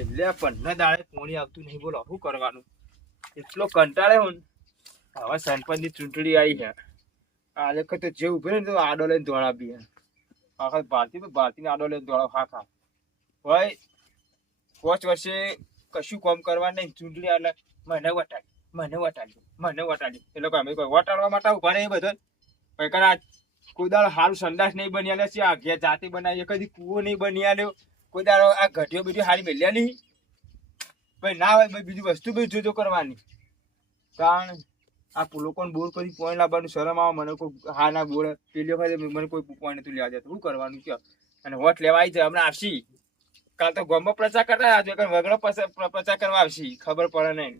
છેલ્લે 15 દાડે પોણી આવતું નહીં. બોલો શું કરવાનું? એટલો કંટાળે હું. હવે સરપંચની ચૂંટણી આવી છે. આ વખતે જે ઉભે ને તો આડો લઈને દોડા બી આખા ભારતીને આડો લઈને દોડા ખાખા ભાઈ. 5 વર્ષે કશું કામ કરવા નહીં. ચૂંટણી એટલે મને વટાડી એ લોકો અમે કોઈ વટાડવા માટે ઉભા નહીં. બધો કોઈ દાડો સારું સંડાસ નહીં બની આલ્યો છે. આ ઘેર જાતે બનાવી કદી કૂવો નહીં બની આલ્યો. કોઈ દાડો આ ઘટીઓ બીજી સારી મેલ્યા નહીં ભાઈ. ના હોય ભાઈ બીજી વસ્તુ બી જોજો કરવાની. કારણ આ લોકોને બોર કરી પોઈન્ટ લાવવાનું શરમ આવે. મને કોઈ હા ના બોલે પેલી વખતે મને કોઈ પોઈન્ટ તું લેવા જતો શું કરવાનું કે. અને વોટ લેવા આવી જાય હમણાં આવશી. કાલ તો ગામમાં પ્રચાર કરતા આવજો વગડો પ્રચાર કરવા આવશી. ખબર પડે નહીં.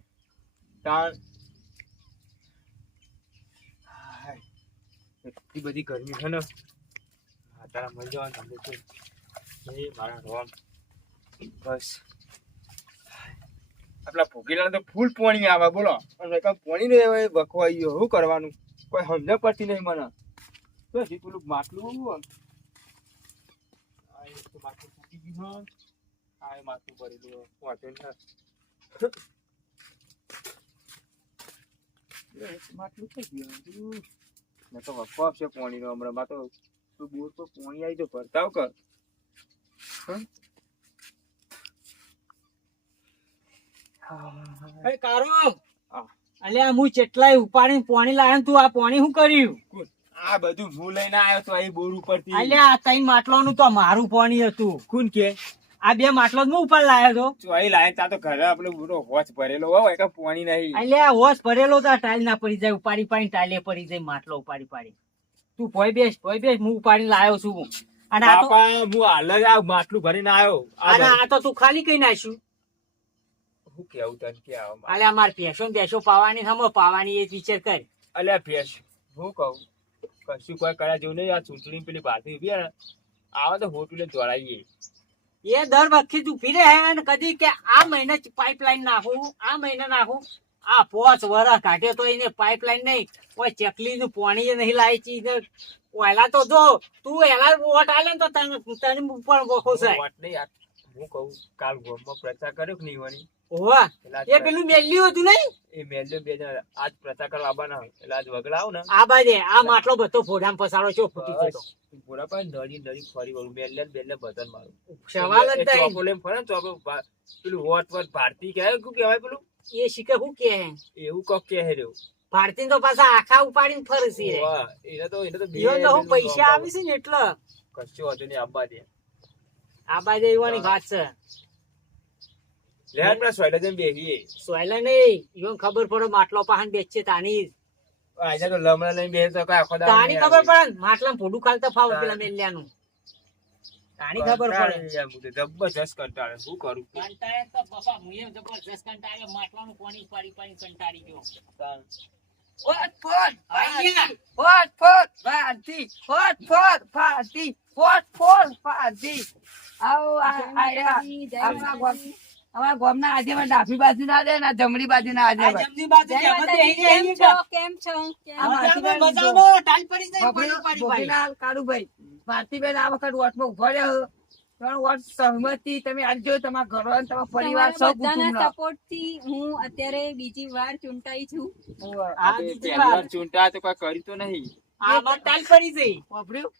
કારણ એટલી બધી ગરમી છે ને. તારા મળી જવાનું ધંધો છે મારા રોમ. બસ આપલા ભોગીલા તો ફૂલ પોણી આવે બોલો. પોણી ને બખવાઈ ગયો શું કરવાનું કોઈ સમજ પડતી નહીં મને. તો પેલું માટલું માટલું તૂટી ગયું. હા માટલું ભરેલું માટલું થઈ ગયું. મેં તો વખો આપશે પોણી નો હમણાં તો તું બોર તો પોણી આવી તો ભરતાવ કર. અલ્યા હું ચેટલાય ઉપાડીને પાણી લાવ્યો તું આ પાણી શું કર્યું? આ બધું હું લઈને આવ્યો તો અહીં બોર ઉપરથી. અલ્યા આ 3 માટલાનું તો મારું પાણી હતું. કોણ કે આ 2 માટલો હું ઉપર લાવ્યો તો. અહીં લાય તા તો ઘરે આપણે બધો હોચ ભરેલો હોય કે પાણી નહીં. અલ્યા હોશ ભરેલો તો ટાઈલ ના પડી જાય. ઉપાડી પાડી ટાઈલે પડી જાય માટલો ઉપાડી પાડી. તું ભોય બેસ હું ઉપાડીને લાવ્યો છું. અને આ તો હું હાલ જ આ માટલું ભરીને આવ્યો. અને આ તો તું ખાલી કઈ નાખ્યું. શું કેવું તને કે અલ્યા માર ભેંસો ને બેસો પાવાની હમો પાવાની એ વિચાર કર. અલ્યા ભેંસ હું કહું કશું કોઈ કર્યા જેવું નહીં. આ ચૂંટણી પેલી ભારતી ઉભી ને આવે તો હોટલે દોડાવીએ. એ દર વખત ઉભી રહે ને કદી કે આ મહિને પાઇપલાઈન નાખું આ મહિને નાખું. આ 5 વર્ષ કાઢ્યો તો એને પાઇપલાઈન નહીં કોઈ ચકલી નું પાણી નહીં લાવી ચી. ઓયલા તો જો તું એલા વોટ આલે ને તો તને ઉપર વખો છે. હું કહું કાલ ગોમમાં પ્રચાર કર્યો કે નહીં વળી. ઓવા એ પેલું મેલ્યું હતું નહીં એ મેલ્યો 2 જણ આજ પ્રચાર કરવા આવવાના હોય એટલે આજ વગડાવ ને આ બાજે આ માટલો બધો ફોડામ પસાડો છો ફૂટી જતો. પૂરા પર નડી ફરી વળું બેલે બદન મારું સવાલ જ નહીં. ચોપો લઈને ફરે ચોપો પેલું વોટ ભારતી કહેવાય શું કહેવાય પેલું એ શીખે શું કે એવું કોક કહે રહ્યો. ભારતી તો પાછા આખા ઉપાડીને ફરસી રે. એને તો પૈસા આવી છે ને એટલે કશું હતું નહીં. આબા દે આ બાજે એવાની વાત છે. લે આપણે સોયલા જઈને બેહીએ. સોયલા નહીં ઈવન ખબર પડે માટલો પાહન બેચે તાની આજે તો લમણા લઈને બેહે તો આખો દાડો તાની ખબર પડે માટલામાં ફોડું ખાલતા ફાવ પેલા મેલ્યાનું તાની ખબર પડે. જબરજસ્ત કંટાળે શું કરું. કંટાળે તો બાપા મુએ જબરજસ્ત કંટાળે માટલાનું પાણી પાડી કંટાળી ગયો. ફોટ ફોટ આયા ફોટ ફોટ પાડી ફોટ ફોટ પાડી ફોટ ફોટ પાડી આવો આયા અમારા ગામના આજેમાં ડાબી બાજુ ના દે ના જમણી બાજુ ના આજે જમણી બાજુ કેમ છો મજામાં ટાલ પડી જાય પાડી પાડી કાળુભાઈ ભારતીબેન આ વખત વોટમાં ઉભા રહ્યો. વોટ સહમતી તમે આલજો. તમારા ઘરો અને તમારા પરિવાર સૌ બધાના સપોર્ટ થી હું અત્યારે બીજી વાર ચૂંટાઈ છું. આ બીજી વાર ચૂંટા તો કોઈ કરી તો નહીં. આ માં ટાલ પડી જઈ વાપર્યું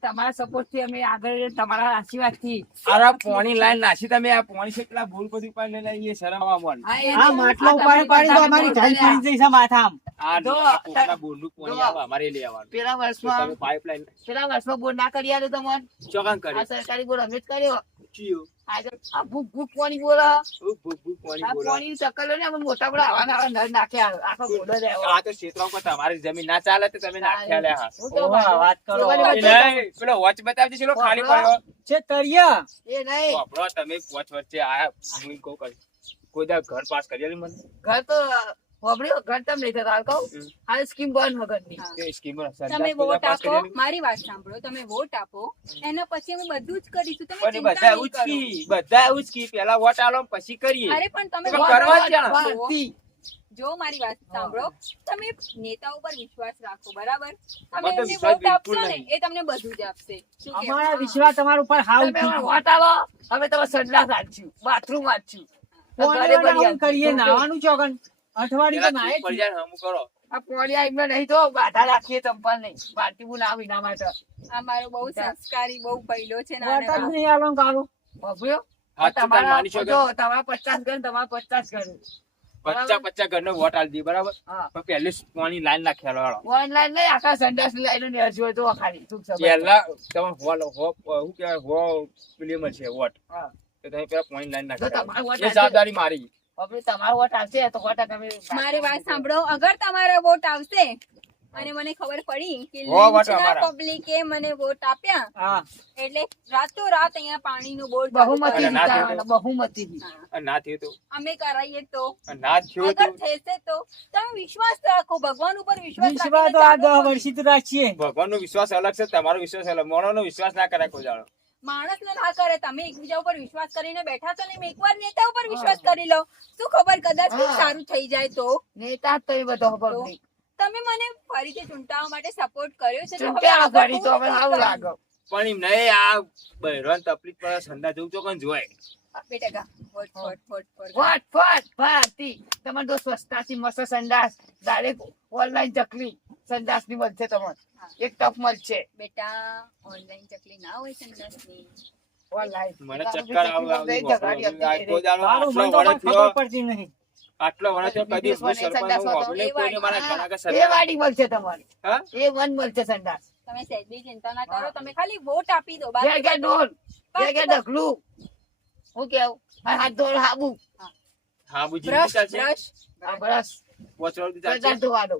તમારા સપોર્ટ થી અમે આગળ તમારા આશીર્વાદ થી અરે પોણી લાઈન નાસી તમે આ પોણી કેટલા ભૂલ બધી પાડી લઈએ શરમ આવવાનું. આ માટલો ઉપાડી પાડી તો અમારી ટાલ પડી જઈ છે માથામ. આ કોકના બોરનું પોણી આવે અમારે લઈ આવવાનું. પેલા વર્ષમાં પાઇપલાઈન બોર ના કરી આલ્યો તમને. ચોકાન કરે આ સરકારી બોર અમે જ કર્યો. ચિયો આજે આ ભૂક ભૂક પાણી બોલે. ભૂક પોણી આ બોલો. પાણી ચક્કર ને અમે મોટા બડા આવા નળ નાખ્યા આખો ગોડો રે. આ તો ક્ષેત્રો પર તમારી જમીન ના ચાલે તો તમે નાખ્યા લે. હા હું તો વાત કરો પેલો વોચ બતાવજે ચલો ખાલી પડ્યો છે તળિયા એ નહીં વાપરો તમે 5 વર્ષે આયા હું કહું કર કોઈ દા ઘર પાસ કરી આલી મને. ઘર તો વાપર્યો ઘર તમ નહીં થતા કહું. આ સ્કીમ બંધ વગરની તે સ્કીમ તમે વોટ આપો મારી વાત સાંભળો તમે વોટ આપો એના પછી અમે બધું જ કરીશું. તમે પણ ચિંતા બધા નહીં કરો. ઉચકી પેલા વોટ આલો પછી કરીએ. અરે પણ તમે તમે વોટ કરવા જ આપો. જાણો. ભારતી જો મારી વાત સાંભળો, તમે નેતા ઉપર વિશ્વાસ રાખો, બરાબર? તમે અમારે તો એમને વિશ્વાસ વોટ આપશો બિલકુલ ને નહીં. એ તમને બધું જ આપશે. શું કહેવું? અમારા વિશ્વાસ તમારા ઉપર હાવ તમે ઉઠી હવે ગયો. વોટ આલો, હવે તમે સંડાસ આપ્યું, બાથરૂમ આપ્યું. કોને ઘરે બની બનાવું કરીએ? આપ્યું. નાવાનું ચોગન અઠવાડિયું તો નાય જ પડી જાય, હમું કરો. આ પોળિયા એમને નહીં તો બાધા રાખીએ ચંપલ નહીં. બાટીવું ના વિના માટે. આ મારો બહુ સંસ્કારી, બહુ પહેલો છે વોટ જ નાના. નહીં આલવાનું કાઢો. બાબુયો, હાચું તાર તમારા માની છો કે જો તમારા 50 ઘર, તમારા 50 ઘર. 50 ઘરનો વોટ આલી દી, બરાબર? હા. પણ પહેલી પાણી લાઈન નાખ્યા વાળો. ઓનલાઈન નહીં, આખા સંડાસ લઈને નેરજો હોય તો ખાલી ટૂંક સમય. પહેલા તમે શું કહેવાય પેલી મળશે વોટ, હા. તો તમે પેલા પાણી લાઈન જો નાખ્યા. તમારો વોટ એ જવાબદારી મારી. હવે તમારો વોટ આવશે તો ખોટા તમે મારી વાત સાંભળો, અગર તમારા વોટ આવશે અને મને ખબર પડી કે હો, વોટ લીંચના અમારા. પબ્લિકે મને વોટ આપ્યા, હા એટલે રાતોરાત અહીંયા પાણીનું બોર્ડ બહુમતી અરે ના જીતાડવાનો, બહુમતી હા. અને ના થયું તો, અમે કરાઈએ તો, અને ના થયું અગર તો થશે તો તમે વિશ્વાસ રાખો, ભગવાન ઉપર વિશ્વાસ વિશ્વાસ તો આ રાખીને 10 ચાલો. વર્ષથી તો રાખીએ. ભગવાનનો વિશ્વાસ અલગ છે, તમારો વિશ્વાસ અલગ. મોણોનો વિશ્વાસ ના કરાય કોઈ દાડો. માણસને ના કરે, તમે એકબીજા ઉપર વિશ્વાસ કરીને બેઠા છો ને, એકવાર નેતા ઉપર વિશ્વાસ કરી લો, શું ખબર કદાચ કંઈક હા. સારું થઈ જાય તો. નેતા જ તો એ બધો પબ્લિક તમે મને ફરીથી ચૂંટાવા માટે સપોર્ટ કર્યો છે, તો હવે ચૂંટ્યા આગળ ફરી તો હું હવે શું સારું કરું? લાગે. પણ એમ નહીં, આ બહેરાન તકલીફ પર સંડા જવું તો કોણ જોય. બેટા ગા, વોટ, વોટ, વોટ, વોટ. ફટ ફટ ભારતી તમારે તો સસ્તાથી મસ્ત સંડાસ ડાયરેક્ટ ઓનલાઈન ચકલી સંડાસ ની મળશે તમને એક ટપ મળશે બેટા ઓનલાઈન ચકલી ના હોય સંદાસની. ઓનલાઈન મને ચક્કર આવે કોઈ દાડો મારું આટલો મન તો વરસ પણ થયો, ખબર પડતી નહીં. આટલો વરસ થયો, કદી હું સરપંચ હું હોભળે કોઈને મારા ઘણા કે એ સંડા. વાડી મળશે તમારે હા? એ વન મળશે સંડાસ તમે સહેજ બી ચિંતા ના કરો, તમે ખાલી વોટ આપી દો. ઘેર ઘેર ડોલ ઘેર ઘેર બાકી ઢગલું હું કેવું હાથ ધોળ હાબુ હા બુજી બ્રશ, ચાલશે. બ્રશ. આ બ્રશ પોચરોડી સંડાસ ચાલશે. ધોવાનો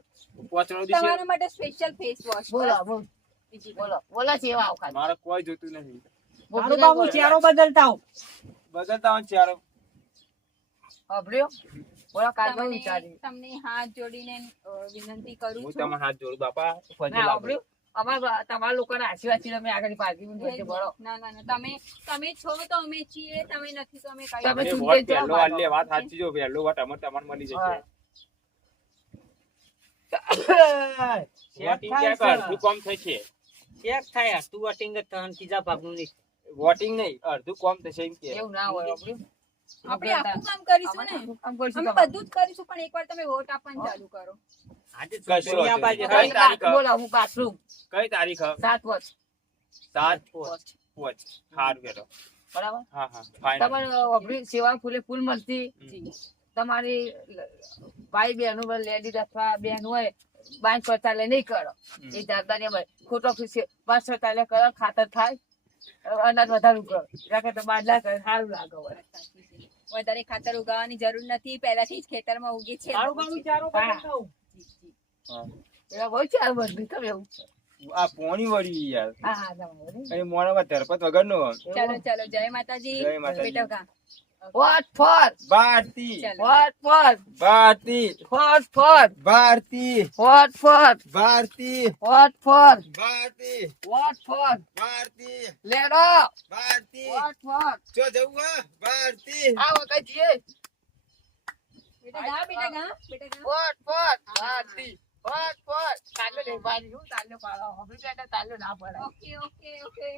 પોચરોડી છે. તમારા માટે સ્પેશિયલ ફેસ વોશ. બોલો બોલો બોલો બોલો સેવા આવખાત મારે કોઈ જોતું નહીં. મારું બાબુ ચહેરો બદલતા આવું. બદલતા હોય ચારો. અભર્યો બોલો કાઢો તમને વિચારી તમને હાથ જોડીને વિનંતી કરું હું છું. તમારા હાથ જોડું બાપા. ફજલ ના આપો. અભર્યો અમારા તમારા લોકોના આશીર્વાદથી તમે આગળ પાર્ટી માં બોલો ના ના ના, તમે છો તો અમે છીએ, તમે નથી તો અમે કઈ તમે એ નથી. વોટ પહેલો આલી લે, વાત સાચી જો પહેલો વોટ તમારે મળી જશે. હા. વોટિંગ ક્યાં કર? અડધું કામ થશે. ચેક થાય તું વોટિંગ ત્રણ ત્રીજા ભાગનું નહીં. વોટિંગ નહીં, અડધું કામ થશે એમ કે. એવું ના હોય અભર્યો આપણે આખું કામ કરીશું ને, કામ કરશું અમે તમારે. બધું જ કરીશું, પણ એકવાર તમે વોટ આપવાનું ચાલુ કરો. આજે કશું ચૂંટણી વાંધો બાજુ નહીં. હોય. તારીખ? બોલો હું બાથરૂમ કઈ તારીખ? 7 વર્ષ 7 પોચ. સારું કેતો. બરાબર હા હા ફાઇનલ. તમારે અભરી સેવા ફૂલે ફૂલ મળતી તમારી ભાઈ બહેનો લેડીઝ અથવા બેન હોય 5 નહીં કરો એ જવાબદારી અમારે ખોટો 5 કરો ખાતર થાય અનાજ વધારે કરો એટલે કે બાદલા કરે સારું લાગે હોય. વધારે ખાતર ઉગાવવાની જરૂર નથી, પહેલાથી જ ખેતરમાં ઉગે છે. મારું બાબુ ચહેરો બદલતા આવું. હા. એવા બહુ ચાર બધું તમે એવું આ પોણી વળી યાર. હા હા તમારે અને મોણામાં ધરપત વગરનો. ચાલો ચાલો, જય માતાજી. જય માતાજી. બેટા ગા. વોટ ફોર ભારતી ચાલો. Vote for Bharati vote for Bharati vote for Bharati vote for Bharati vote for Bharati લેડો ભારતી વોટ ફોર જો જવું હે? ભારતી આ વખત જઈએ બેટા ગા, બેટા ગા, બેટા ગા. Vote for Bharati vote for તાલ્યો લેવાની હું તાલ્યો પાડો હવે બેટા તાલ્યો ના પડાય ઓકે ઓકે ઓકે.